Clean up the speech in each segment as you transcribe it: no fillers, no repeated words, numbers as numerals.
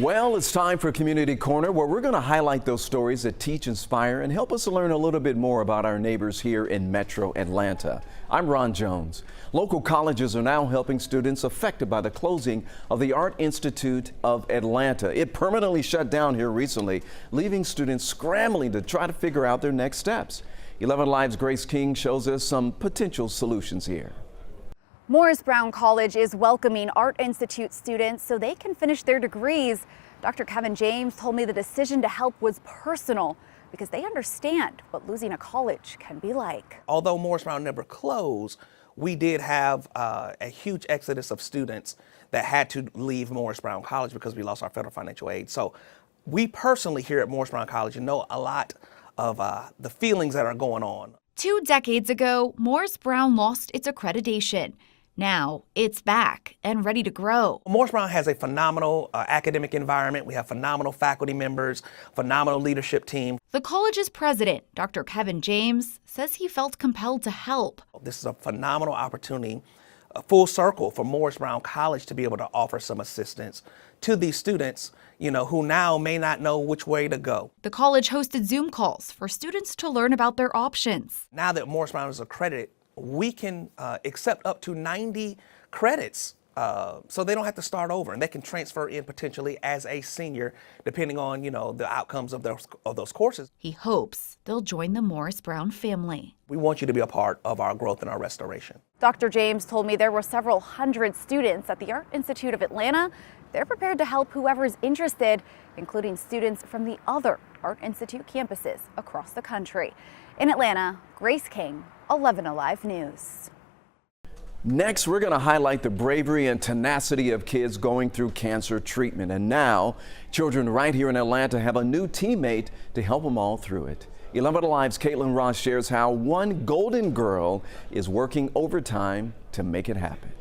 Well, it's time for Community Corner, where we're going to highlight those stories that teach, inspire, and help us to learn a little bit more about our neighbors here in Metro Atlanta. I'm Ron Jones. Local colleges are now helping students affected by the closing of the Art Institute of Atlanta. It permanently shut down here recently, leaving students scrambling to try to figure out their next steps. 11 Live's Grace King shows us some potential solutions here. Morris Brown College is welcoming Art Institute students so they can finish their degrees. Dr. Kevin James told me the decision to help was personal because they understand what losing a college can be like. Although Morris Brown never closed, we did have a huge exodus of students that had to leave Morris Brown College because we lost our federal financial aid. So we personally here at Morris Brown College know a lot of the feelings that are going on. 2 decades ago, Morris Brown lost its accreditation. Now it's back and ready to grow. Morris Brown has a phenomenal academic environment. We have phenomenal faculty members, phenomenal leadership team. The college's president, Dr. Kevin James, says he felt compelled to help. This is a phenomenal opportunity, a full circle for Morris Brown College to be able to offer some assistance to these students, who now may not know which way to go. The college hosted Zoom calls for students to learn about their options. Now that Morris Brown is accredited, we can accept up to 90 credits, so they don't have to start over, and they can transfer in potentially as a senior, depending on the outcomes of those courses. He hopes they'll join the Morris Brown family. We want you to be a part of our growth and our restoration. Dr. James told me there were several hundred students at the Art Institute of Atlanta. They're prepared to help whoever's interested, including students from the other Art Institute campuses across the country. In Atlanta, Grace King, 11 Alive News. Next, we're going to highlight the bravery and tenacity of kids going through cancer treatment. And now, children right here in Atlanta have a new teammate to help them all through it. 11 Alive's Caitlin Ross shares how one golden girl is working overtime to make it happen.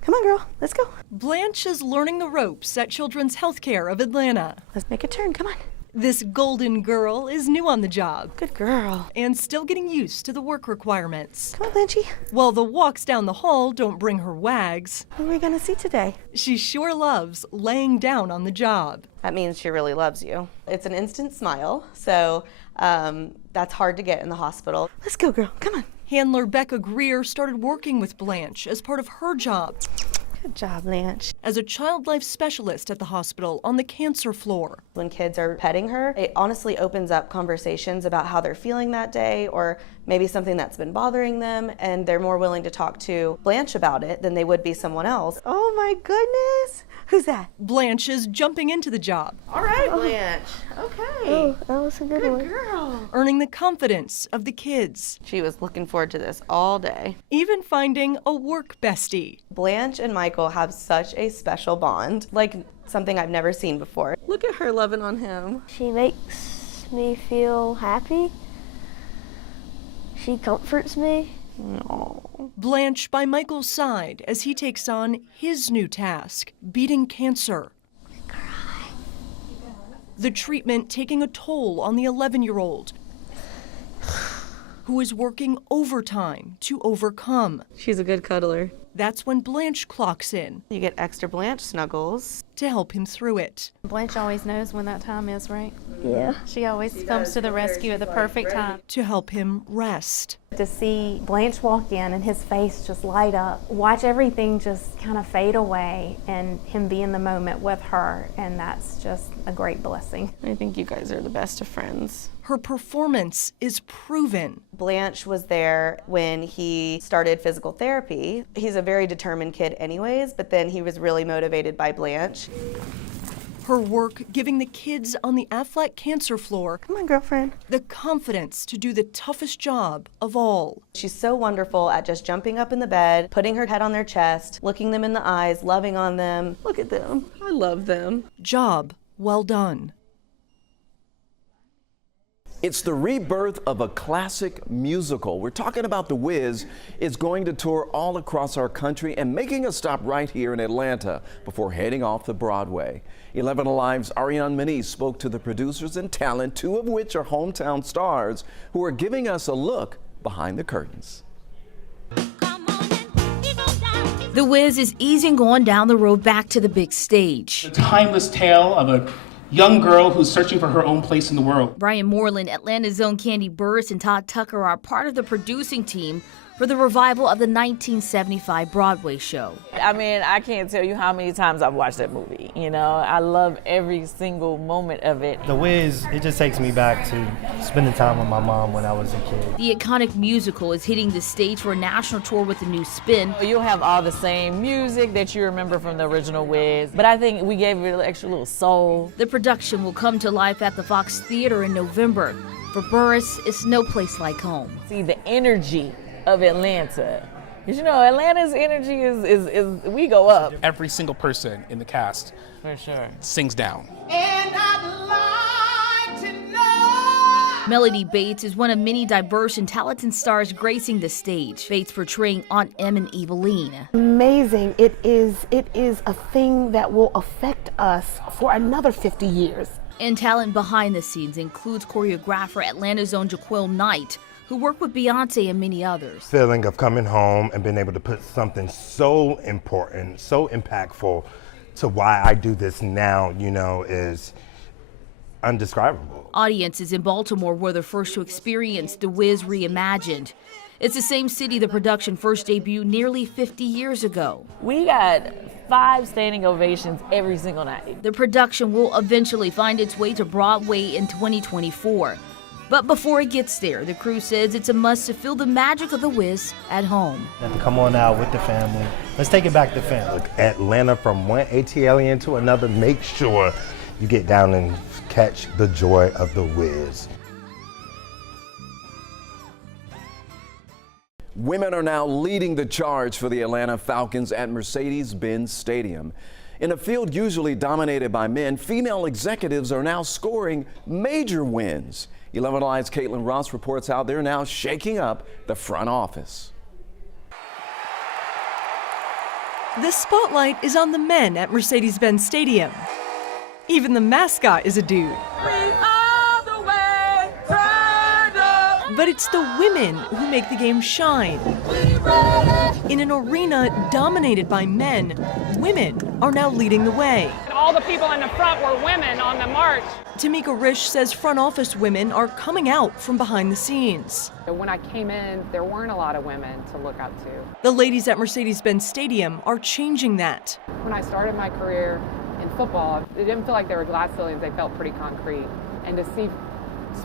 Come on, girl, let's go. Blanche is learning the ropes at Children's Healthcare of Atlanta. Let's make a turn, come on. This golden girl is new on the job. Good girl. And still getting used to the work requirements. Come on, Blanchy. While the walks down the hall don't bring her wags, What are we gonna see today? she sure loves laying down on the job. That means she really loves you. It's an instant smile, so that's hard to get in the hospital. Let's go, girl, come on. Handler Becca Greer started working with Blanche as part of her job Good job, Blanche. as a child life specialist at the hospital on the cancer floor. When kids are petting her, it honestly opens up conversations about how they're feeling that day or maybe something that's been bothering them, and they're more willing to talk to Blanche about it than they would be someone else. Oh my goodness. Who's that? Blanche is jumping into the job, All right, Blanche. Okay. Oh, that was a good one. Girl. earning the confidence of the kids, She was looking forward to this all day. even finding a work bestie. Blanche and Michael have such a special bond, like something I've never seen before. Look at her loving on him. She makes me feel happy. She comforts me. Aww. Blanche by Michael's side as he takes on his new task, beating cancer. The treatment taking a toll on the 11-year-old who is working overtime to overcome. She's a good cuddler. That's when Blanche clocks in You get extra Blanche snuggles. to help him through it. Blanche always knows when that time is, right? Yeah. She always comes to the rescue at the perfect time. To help him rest. To see Blanche walk in and his face just light up, watch everything just kind of fade away and him be in the moment with her, and that's just a great blessing. I think you guys are the best of friends. Her performance is proven. Blanche was there when he started physical therapy. He's a very determined kid anyways, but then he was really motivated by Blanche. Her work giving the kids on the Atlant cancer floor Come on, girlfriend. the confidence to do the toughest job of all. She's so wonderful at just jumping up in the bed, putting her head on their chest, looking them in the eyes, loving on them. Look at them. I love them. Job well done. It's the rebirth of a classic musical. We're talking about The Wiz. It's going to tour all across our country and making a stop right here in Atlanta before heading off to Broadway. 11 Alive's Ariane Moniz spoke to the producers and talent, 2 of which are hometown stars, who are giving us a look behind the curtains. Come on and people down. The Wiz is easing on down the road back to the big stage. The timeless tale of a young girl who's searching for her own place in the world. Brian Moreland, Atlanta's own Candy Burris, and Todd Tucker are part of the producing team for the revival of the 1975 Broadway show. I mean, I can't tell you how many times I've watched that movie. You know, I love every single moment of it. The Wiz, it just takes me back to spending time with my mom when I was a kid. The iconic musical is hitting the stage for a national tour with a new spin. You'll have all the same music that you remember from the original Wiz, but I think we gave it an extra little soul. The production will come to life at the Fox Theater in November. For Burris, it's no place like home. See the energy of Atlanta. Because you know, Atlanta's energy is we go up. Every single person in the cast for sure sings down. And I'd like to know. Melody Bates is one of many diverse and talented stars gracing the stage. Bates portraying Aunt Em and Eveline. Amazing. It is a thing that will affect us for another 50 years. And talent behind the scenes includes choreographer Atlanta's own Jaquil Knight, who worked with Beyonce and many others. Feeling of coming home and being able to put something so important, so impactful to why I do this now, you know, is undescribable. Audiences in Baltimore were the first to experience The Wiz reimagined. It's the same city the production first debuted nearly 50 years ago. We got 5 standing ovations every single night. The production will eventually find its way to Broadway in 2024. But before it gets there, the crew says it's a must to feel the magic of The Wiz at home. Come on out with the family. Let's take it back to family. Look, Atlanta, from one ATLien to another, make sure you get down and catch the joy of The Wiz. Women are now leading the charge for the Atlanta Falcons at Mercedes-Benz Stadium. In a field usually dominated by men, female executives are now scoring major wins. 11 Alive's Caitlin Ross reports how they're now shaking up the front office. The spotlight is on the men at Mercedes-Benz Stadium. Even the mascot is a dude. But it's the women who make the game shine. In an arena dominated by men, women are now leading the way. All the people in the front were women on the march. Tamika Risch says front office women are coming out from behind the scenes. When I came in, there weren't a lot of women to look up to. The ladies at Mercedes-Benz Stadium are changing that. When I started my career in football, it didn't feel like they were glass ceilings, they felt pretty concrete. And to see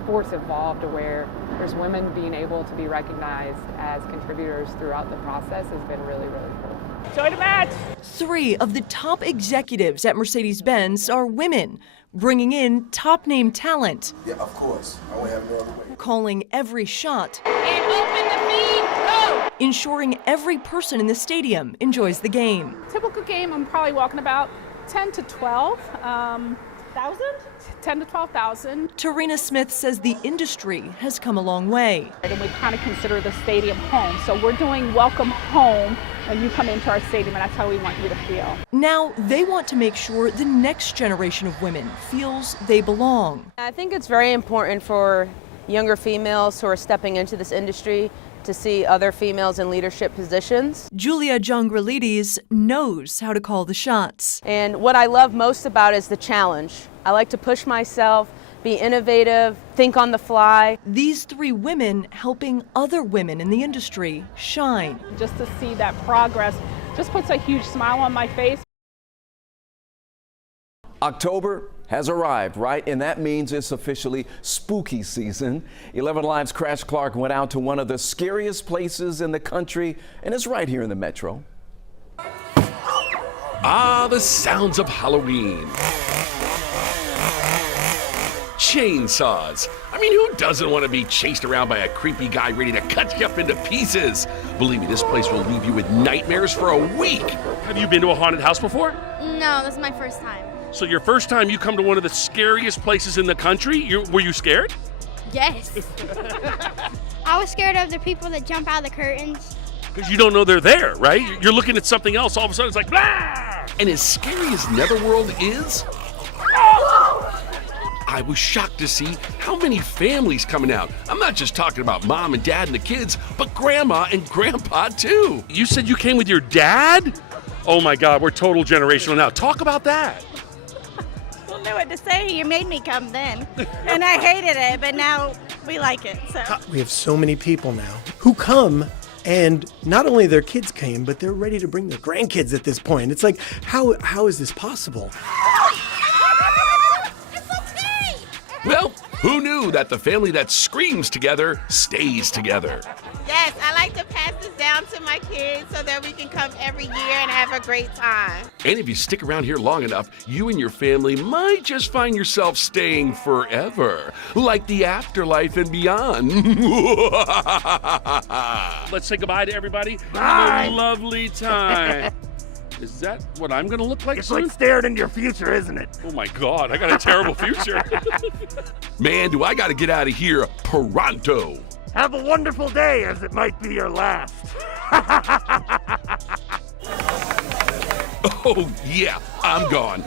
sports evolve to where there's women being able to be recognized as contributors throughout the process has been really, really cool. Enjoy the match! 3 of the top executives at Mercedes-Benz are women, bringing in top-name talent. Yeah, of course. I won't have no other way. Calling every shot. And open the feed, go! Ensuring every person in the stadium enjoys the game. Typical game, I'm probably walking about 10 to 12. 10 to 12,000. Tarina Smith says the industry has come a long way. And we kind of consider the stadium home. So we're doing welcome home when you come into our stadium, and that's how we want you to feel. Now they want to make sure the next generation of women feels they belong. I think it's very important for younger females who are stepping into this industry to see other females in leadership positions. Julia Jongrilidis knows how to call the shots. And what I love most about it is the challenge. I like to push myself, be innovative, think on the fly. These 3 women helping other women in the industry shine. Just to see that progress just puts a huge smile on my face. October has arrived, right? And that means it's officially spooky season. 11 Alive's Crash Clark went out to one of the scariest places in the country, and it's right here in the metro. Ah, the sounds of Halloween. Chainsaws. I mean, who doesn't want to be chased around by a creepy guy ready to cut you up into pieces? Believe me, this place will leave you with nightmares for a week. Have you been to a haunted house before? No, this is my first time. So your first time you come to one of the scariest places in the country, were you scared? Yes. I was scared of the people that jump out of the curtains. Because you don't know they're there, right? You're looking at something else, all of a sudden it's like, blah! And as scary as Netherworld is, I was shocked to see how many families coming out. I'm not just talking about mom and dad and the kids, but grandma and grandpa too. You said you came with your dad? Oh my God, we're total generational now. Talk about that. Don't know what to say. You made me come then. And I hated it, but now we like it. So We have so many people now who come, and not only their kids came, but they're ready to bring their grandkids at this point. It's like, how is this possible? Well, who knew that the family that screams together stays together? yes, I like to pass this down to my kids so that we can come every year and have a great time. And if you stick around here long enough, you and your family might just find yourself staying forever, like the afterlife and beyond. Let's say goodbye to everybody. Bye. Have a lovely time. Is that what I'm going to look like It's soon? like staring into your future, isn't it? Oh my God, I got a terrible future. Man, do I got to get out of here pronto. Have a wonderful day, as it might be your last. Oh yeah, I'm gone.